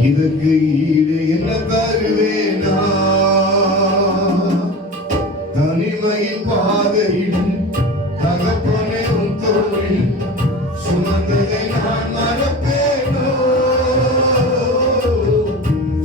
இதுக்கு ஈடு என்ன தருவேனா? தனிமையின் பாதையில் தகப்பனே உன் தோளில் சுமந்ததை நான் மறப்பேனோ?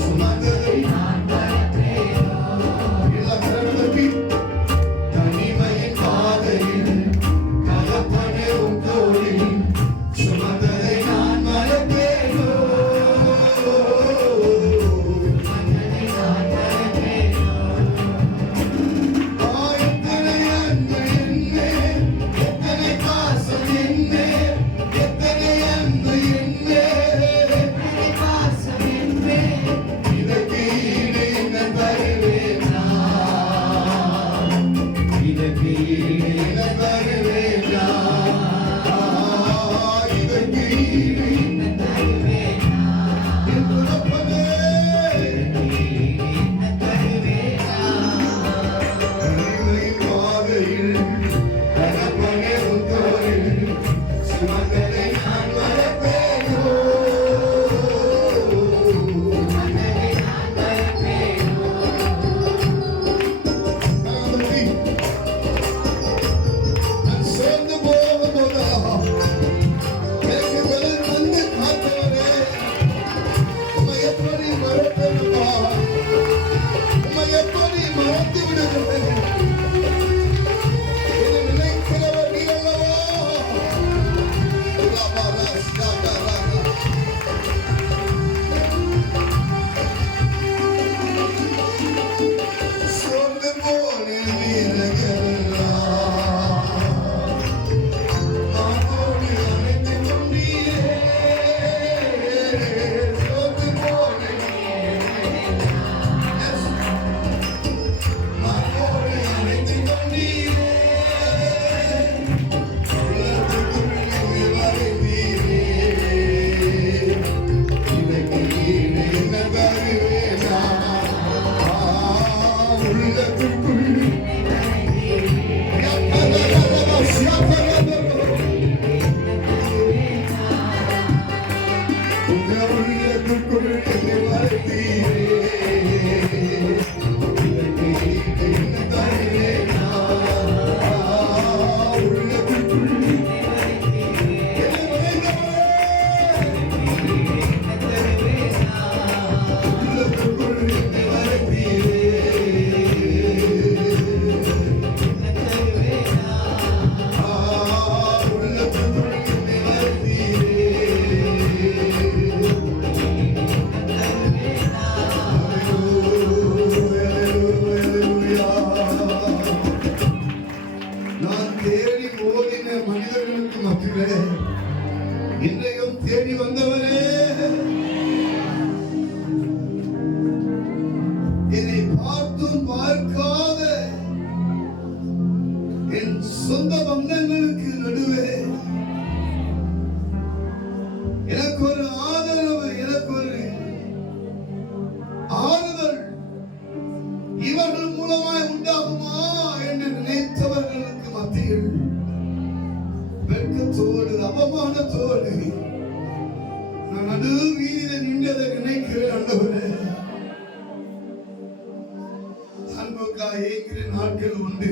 சுமந்ததை நான் மறப்பேனோ? தனிமையின் பாதையில் தகப்பனே உன் தோளில் சுமந்ததை நான் மறப்பேனோ? இன்றையும் தேடி வந்தவரே, என்னை பார்த்தும் பார்க்காத என் சொந்த பந்தங்களுக்கு நடுவே எனக்கு ஒரு ஆதரவு, எனக்கு ஒரு ஆறுதல் இவர்கள் மூலமாய் உண்டாகுமா என்று நினைத்தவர்களுக்கு மத்தியில் வெட்கத்தோடு அவமானத்தோடு நான் நடு வீதியில நின்றதை நினைக்கிறேன். ஆண்டவரே, அன்புக்காக ஏங்கிற நாட்கள் உண்டு.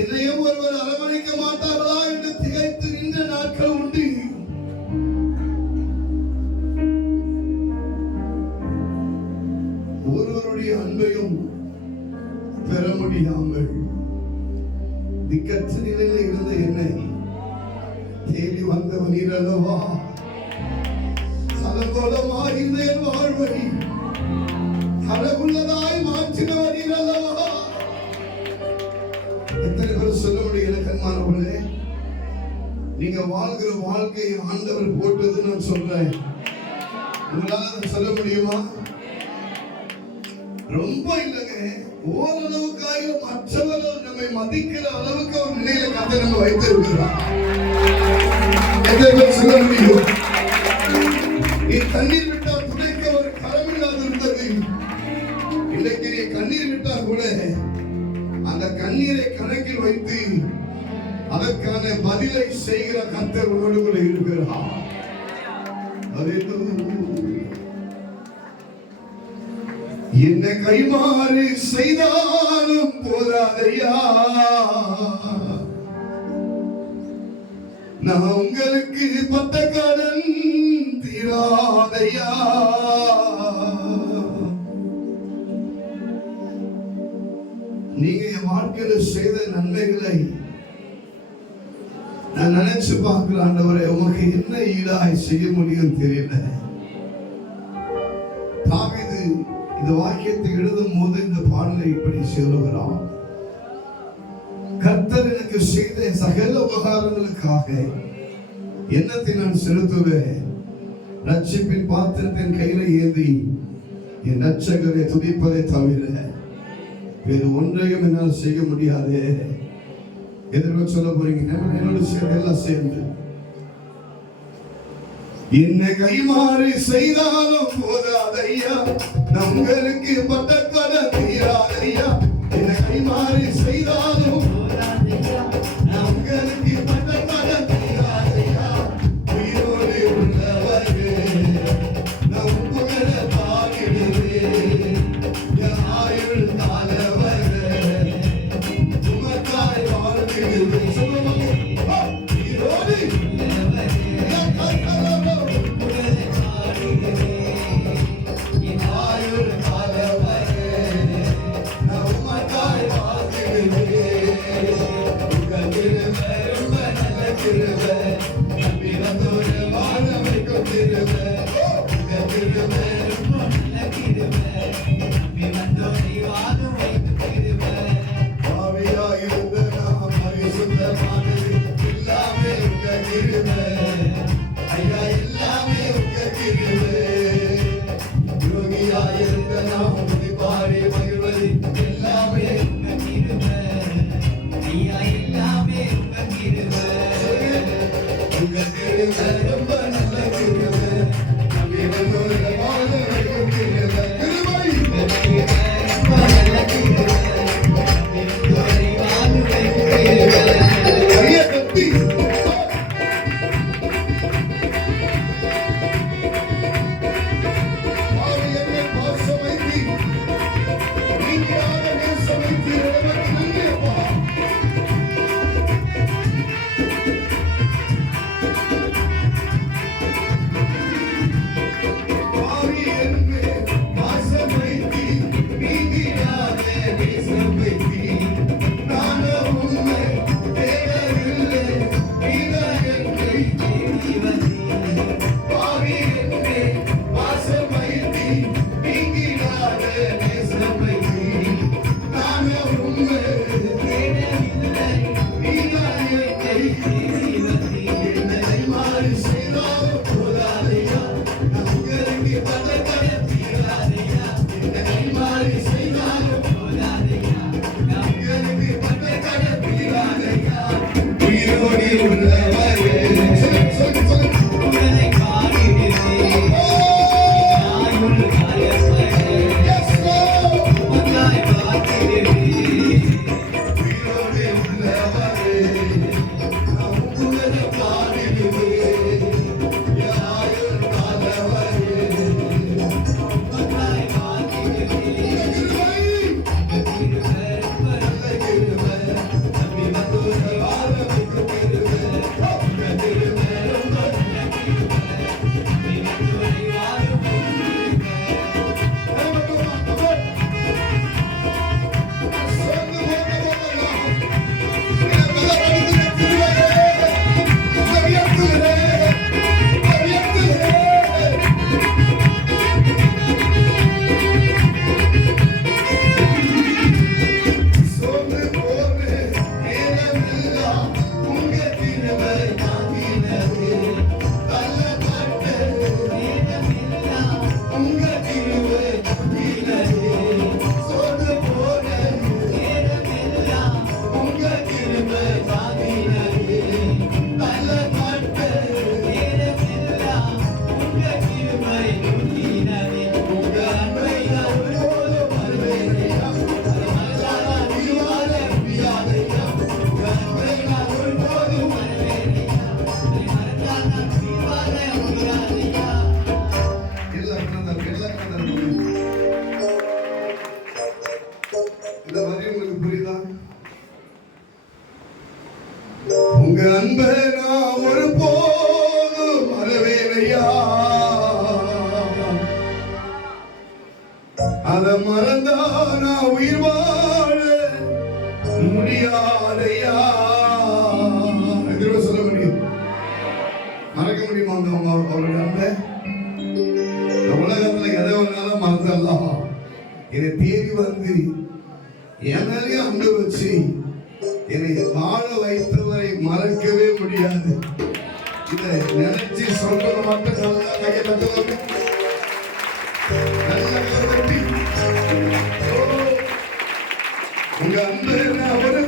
என்னையும் ஒருவர் அரவணைக்க மாட்டார்களா என்று திகைத்து நின்ற நாட்கள் உண்டு. ஒருவருடைய அன்பையும் பெற முடியாமல் திக்கற்ற நிலையில் இருந்த என்னை தேடி வந்தவன் நீரல்லவா. அலங்கோலமாக இருந்த என் வாழ்வை அழகுள்ளதாய் மாற்றினவன் நீரல்லவா. எத்தனை பேர் சொல்ல முடியும் எனக்கு அன்பானவர்களே, நீங்க வாழ்கிற வாழ்க்கையை ஆண்டவர் போட்டது நான் சொல்றேன். உங்களால சொல்ல முடியுமா? ரொம்ப இல்லைங்க, ஓரளவுக்காக மற்றவர்கள் நம்மை மதிக்கிற அளவுக்கு ஒரு நிலையில கர்த்தர் நம்ம வைத்திருக்கிறார். சொல்ல முடியும், நீ கண்ணீர் விட்டால் துடைக்க ஒரு கரமில்லாது இருந்தது. இன்னைக்கு நீ கண்ணீர் விட்டால் கூட அந்த கண்ணீரை கணக்கில் வைத்து அதற்கான பதிலை செய்கிற கர்த்தர் உன்னோடு கூட இருக்கிறார். என்ன கைமாறு செய்தாலும் போதாதையா, நான் உங்களுக்கு பட்ட கடன் தீராதையா. நீங்க என் வாழ்க்கையில செய்த நன்மைகளை நான் நினைச்சு பார்க்கிறேன். ஆண்டவரே, உமக்கு என்ன ஈடாய் செய்ய முடியும் தெரியல. தாவீது இந்த வாக்கியத்தை எழுதும் போது இந்த பாடலை இப்படி சொல்லுகிறான்: கர்த்தர் எனக்கு செய்த சகல உபகாரங்களுக்காக என்னத்தை நான் செலுத்துவேன். ரட்சிப்பின் பாத்திரத்தின் கையில ஏந்தி என் ரட்சகரை துதிப்பதை தவிர வேறு ஒன்றையும் என்னால் செய்ய முடியாது. எதிர்க்க சொல்ல போறீங்க, என்னோட சேர்ந்து எல்லாம் சேர்ந்து. என்ன கைமாறு செய்தாலும் போதாதையா, நம்மளுக்கு பட்ட கடன் தீராதையா. என்ன கைமாறு செய்தாலும் போதாதையா, நம்மளுக்கு பட்ட கடன் தீராதையா. உயிரோடு உள்ளவர்கள் நம் புகழ பாடிடுவேன். என் ஆயுள் காலவர்கள் உமக்காய் வாழ்ந்திடுவேன். சொல்லுவாங்க, உயிரோடு மறக்க முடியுமா அவருடைய அன்பை? இந்த உலகத்துல எதை வேணாலும் மறந்துடலாம். என்னை தேடி வந்து என்னையும் அன்பு வச்சு என்னை வாழ வைத்தவரை மறக்கவே முடியாது. இதை நினைச்சு சொல்றது மட்டும் நல்லா கையை தட்டுவாங்க. உங்க அன்பு அவரு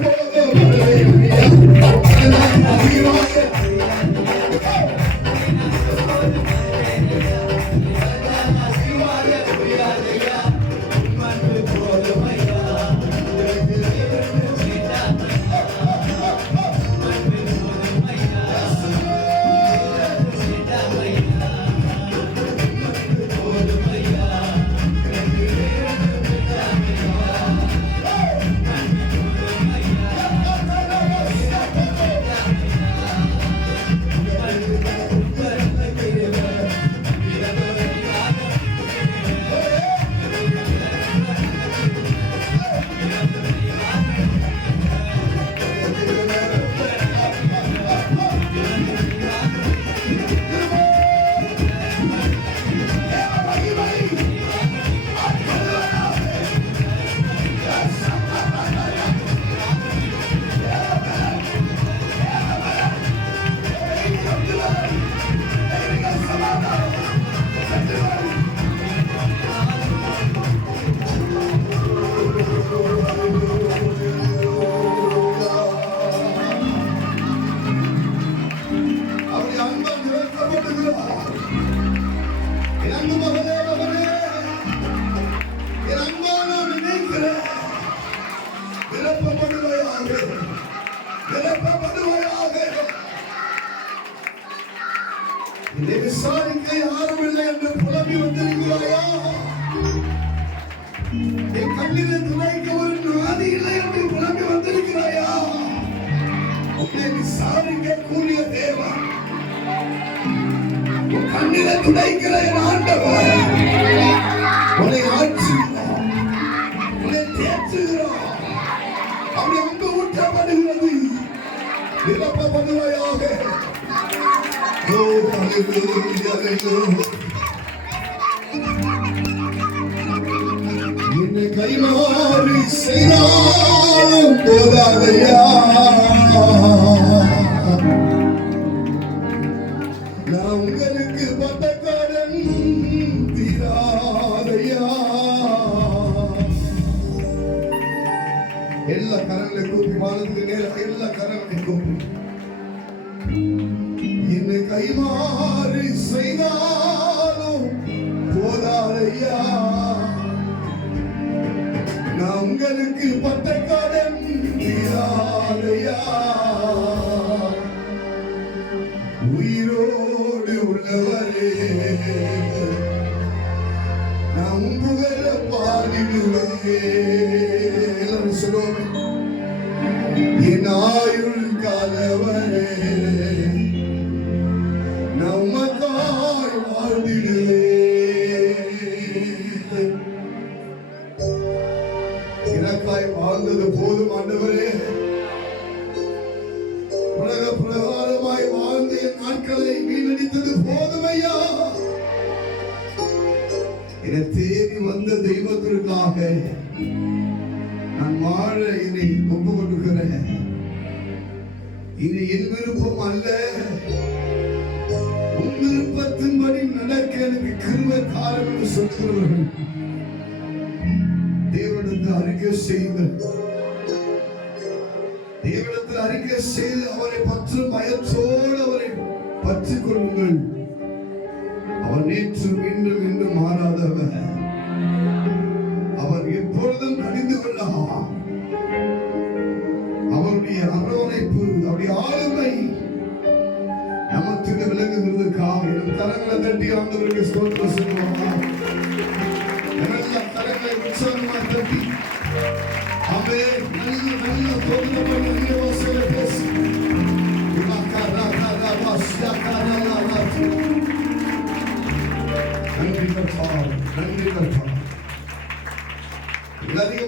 விசாரிக்க யாரும் இல்லை என்று புலம்பி வந்திருக்கிறாயா? என் கண்ணிலே துணைக்க ஒரு நாதி இல்லை என்று புலம்பி வந்திருக்கிறாயா? உன்னை விசாரிக்க கூடிய தேவன், உன் கண்ணிலே துணைக்கிற என் ஆண்டவர் உன்னை ஆட்சிக்கிறார், உன்னை தேற்றுகிறார். அப்படி அன்பு ஊற்றப்படுகிறது. நிரப்பப்படுவாயாக. என்னை கைமாறி செய்தாலும் போதாதையா, நான் உங்களுக்கு பட்ட கடன் தீராதையா. எல்லா கரங்களை கூப்பி வாழத்துக்கு நேரம் எல்லா கரங்களை கூப்பி என்னை கைமாறி செய்தாலும் போதாதையா, நான் உங்களுக்கு பட்ட கடன் தீராதையா. உயிரோடு உள்ளவரே நான் புகழ பாடிடுவேன். சொல்லுவோம், என் ஆயுள் காலவரே நம்மக்காய் வாழ்ந்திடுவேன். எனக்காய் வாழ்ந்தது போதும் ஆண்டவரே. உலக பிரகாரமாய் வாழ்ந்த என் நாட்களை வீணடித்தது போதும் ஐயா. என்னை தேடி வந்த தெய்வத்திற்காக நான் வாழ என்னை ஒப்பு கொடுக்கிறேன். இது என் விருப்பம் அல்ல, உன் விருப்பத்தின்படி நடக்க எனக்கு கிருபை தாரும் என்று சொல்கிறவர்கள் தேவனிடத்தில் அறிக்கை செய்யுங்கள். தேவனிடத்தில் அறிக்கை செய்து அவரை பற்று பயத்தோடு அவரை பற்றிக் கொள்ளுங்கள். அவர் நேற்று மீண்டும் மீண்டும் மாறாதவர். அவர் எப்பொழுதும் அறிந்து கொள்ளலாம். அவருடைய அரவணைப்பு, அவருடைய ஆளுமை நமக்கு விளங்குகிறதுக்காக என் கரங்களை தட்டி ஆண்டவருக்கு ஸ்தோத்திரம் சொல்லுவோம். எல்லா கரங்களை உற்சாகமாக தட்டி அவே நல்ல நல்ல தோற்றப்பட்ட வாசலை பேசி நன்றி கர்த்தா, நன்றி கர்த்தா. அதிகமாக